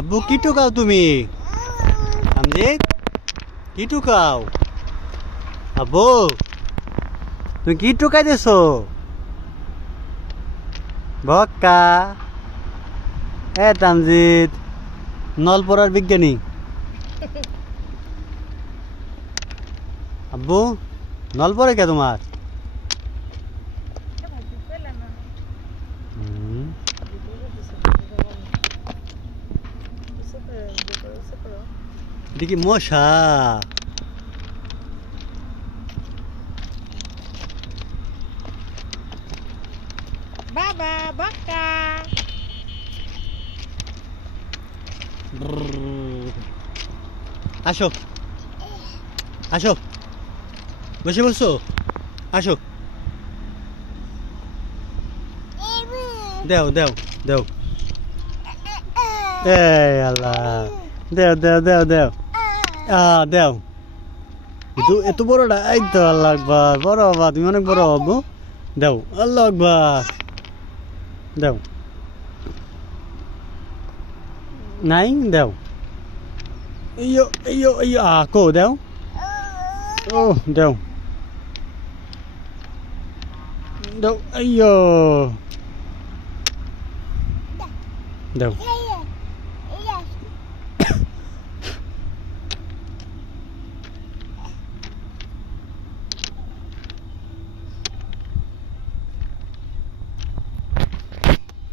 আব্বু কি টুকাও তুমি? আমজিদ কি টুকাও? আব্বু তুমি কি টুকাই দিছো? বক্কা এ তামজিদ নলপড়ার বিজ্ঞানী। আব্বু নলপড়ে কে তোমার? হুম, এটা কি মশা? বাবা বক্কা আসো আসো, বসে বলছো, আসো, দেও দেও দেও, এই আল্লাহ, দেও দেও দেও দেও, দেও, এত বড়টা, এই তো আল্লাহ আকবার, বড় বাবা তুমি অনেক বড় আব্বু, দেও আল্লাহ আকবার, দেও, নাই দেও, ইয়ো ইয়ো ইয়ো কো দেও, ও দেও, দেও, ইয়ো দেও।